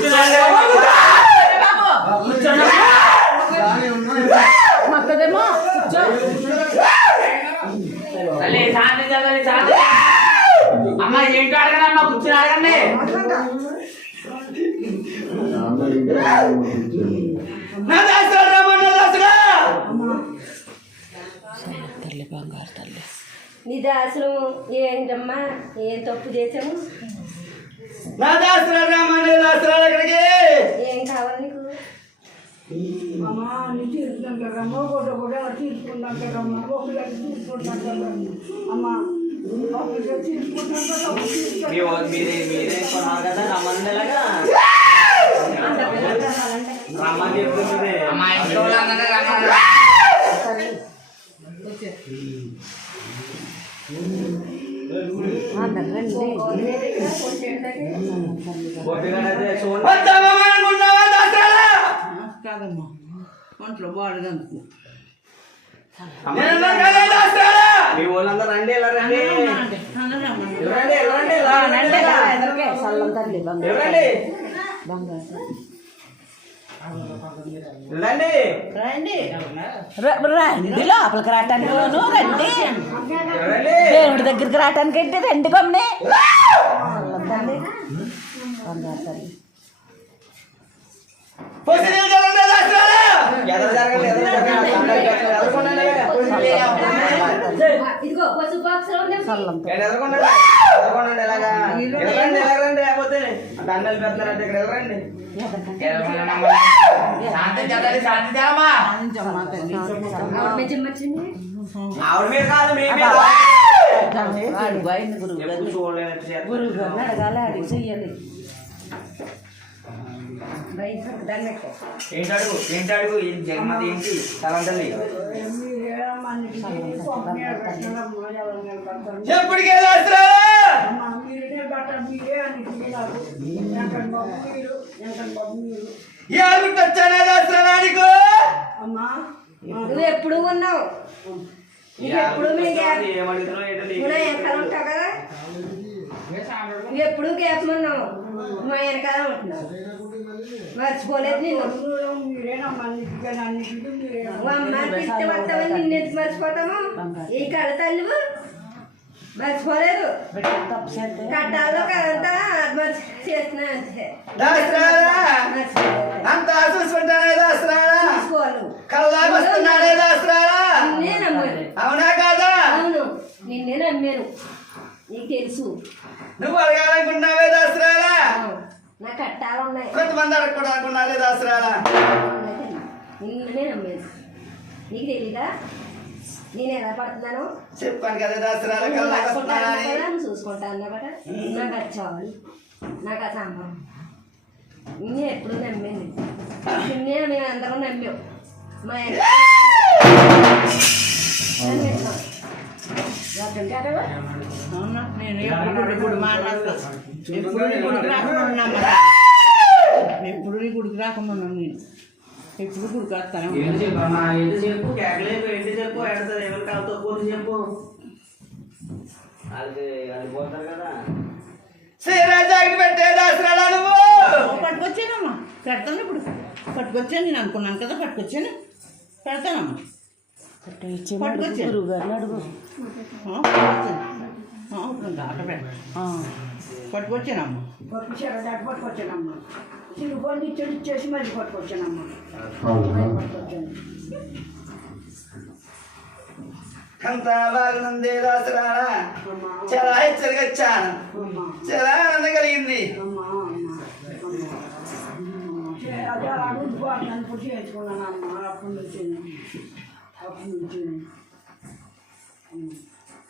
Jangan lupa అమ్మ ఏంటో అడగండి అమ్మ? కూర్చొని అడగండి. తల్లి బంగారు తల్లి. నీ దాసులు ఏంటమ్మా? ఏం తప్పు చేసాము నా దాసురా రామ నా ఏం కావాలి నీకు? అమ్మా నీ తీసుకుంటారమ్మా కూడా కూడా తీసుకుంటారమ్మా ఒకరికి తీసుకుంటారమ్మా అమ్మా. మీరే మీరే కొన్నారు కదా రమ్మని ఎలాగా రమ్మని చెప్తుంది ఇంట్లో కాదమ్మా ఒంట్లో బాడగందుకు మీ వాళ్ళందరూ రండి ఇలా రండి. రండి ఎదరికే సల్లం తల్లి బంగారు ఎవరండి బంగారు తల్లి. రండి రండి ర- రండి లోపలికి రావటానికి పోను, రండి ఎవరండి దేవుడి దగ్గరికి రావటానికి ఏంటి రండి గమ్ని సల్లం తల్లి బంగారు పసుపు ఎదరండి లేకపోతే దండలు పెడతారంటే ఇక్కడ ఎదరండి శాంతి చదవండి శాంతి చాలమ్మా అంచమ్మా తల్లి ఆవిడ మీద కాదు మీ మీద. అడుగు ఆయన గురువు గారు. ఎప్పుడు చూడలేనట్టు చేస్తారు. గురువు గారిని అడగాలి అడిగి చెయ్యాలి. బయట దండెక్క ఏంటాడు ఏంటాడు ఏం జగన్మాత ఏంటి? తలంతల్లి ఎప్పటికే మీరు అని బాబు మీరు బాబు మీరు. వచ్చానే నీకు? అమ్మా నువ్వు ఎప్పుడు ఉన్నావు? ఎప్పుడు వెనకాల ఉంటావు కదా? నువ్వు ఎప్పుడు గ్యాప్ ఉన్నావు? మా వెనకాల ఉంటున్నావు. మర్చిపోలేదు నిన్ను. అందరూ మీరేనమ్మా నీకు అన్నిటికీ మీరేనమ్మా అమ్మ తిట్టి వస్తావని నిన్ను ఎందుకు మర్చిపోతాము? ఈ కళ తల్లి మర్చిపోలేదు. కట్టాల్లో కదంతా చేస్తున్నా అంతే. చూసుకుంటానే చూసుకోవాలి కళ్ళాకి నిన్నే నమ్మాను అవునా కాదా? అవును. నిన్నే నమ్మాను నీకు తెలుసు. నువ్వు అడగాలనుకుంటున్నావే దాసరాలా అవును. నా కట్టాలు ఉన్నాయి. కొంతమంది అడగకూడదు అనుకున్నారే దాసరాలా నిన్ననే నమ్మాను నీకు తెలీదా? నేను ఎలా పడుతున్నాను? చెప్పాను కదా దాసరాల కళ్ళాకి వస్తున్నానని చూసుకుంటాను చూసుకుంటా అన్నా కదా నాకు చాలు. నాకు ఆ సాంబారం. నిన్నే ఎప్పుడు నమ్మాను నిన్నే మేము అందరం నమ్మాం. మా అవునా? నేను ఎప్పుడు ఇప్పుడు ఎప్పుడు గుడికి రాకుండా ఉన్నామ్మా ఎప్పుడు నీ గుడికి రాకుండా ఉన్నాను నేను. ఎప్పుడు గుడికి వస్తాను చెప్పు అమ్మా ఏంటి చెప్పు? కేకలేదు ఏంటి చెప్పు? ఎడతారు ఎవరు తక్కువ చెప్పు? అది అది పోతారు కదా. శ్రీరాజాకి పెట్టే దాసరాలా నువ్వు? పట్టుకొచ్చానమ్మా. పెడతాను ఇప్పుడు. పట్టుకొచ్చాను నేను అనుకున్నాను కదా పట్టుకొచ్చాను. పెడతానమ్మా. ఇచ్చి పట్టుకొచ్చాను. గురువు గారిని అడుగు. పట్టుకొచ్చానమ్మా. పట్టుకొచ్చానమ్మా. మళ్ళీ అంతా బాగుంది అమ్మా చాలా చాలా ఆనందం కలిగింది. అమ్మా అమ్మా. అదే అడుగు బాగున్నాను ఇప్పుడు చేసుకున్నాను అమ్మా అప్పటి నుంచి అప్పటి నుంచి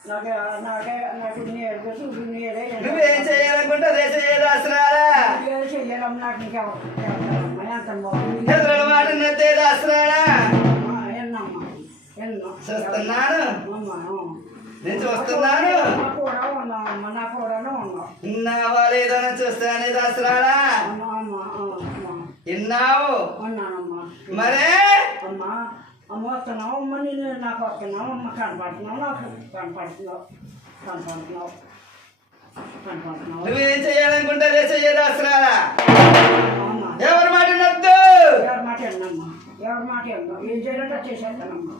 నాకే నాకే నాకు నేరుగా చూడు నేరే నువ్వేం చేయాలనుకుంటే అదే చేయ దాసరాలా. చెయ్యాలమ్మ నాకు ఇంకెవరు ఎంత బాగుంది ఎదురు మాట నద్దే దాసరాలా. చూస్తున్నాను. అమ్మా, ఆ. నేను చూస్తున్నాను. నా కూడా ఉన్నా అమ్మ నా కూడానే ఉన్నా. విన్నావా లేదో అని చూస్తాను దసరాడా ఉన్నానమ్మా. మరే. అమ్మ వస్తున్నావు అమ్మ నేను నాకు వస్తున్నావు అమ్మ కనపడుతున్నావు నాకు కనపడుతున్నావు కనపడుతున్నావు కనపడుతున్నావు. నువ్వేం చేయాలనుకుంటే దసరాడా అమ్మా. ఎవరి మాట నద్దు? ఎవరి మాట విన్నమ్మా ఎవరి మాట విన్నా ఏం చేయాలంటే చేసేస్తానమ్మా.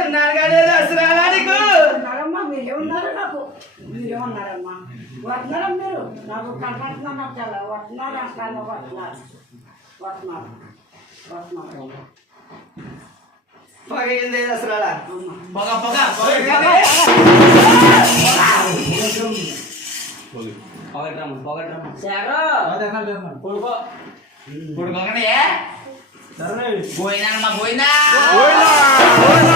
ఉన్నాను కానీ దసరాడా నీకు? ఉన్నారమ్మా మీరే ఉన్నారు నాకు. మీరే ఉన్నారమ్మా. వస్తున్నారా మీరు? నాకు కనపడుతున్నారు నాకు చాలా వస్తున్నారు? అంటాను వస్తున్నారు. వస్తున్నారు. వస్తున్నారు. పగైంది దసరాడా పొగ పొగ పొగ పొగట్రమ్మ పొగట్రమ్మ కొడుకో కొడుకోకనే పోయినా పోయిందా పోయినా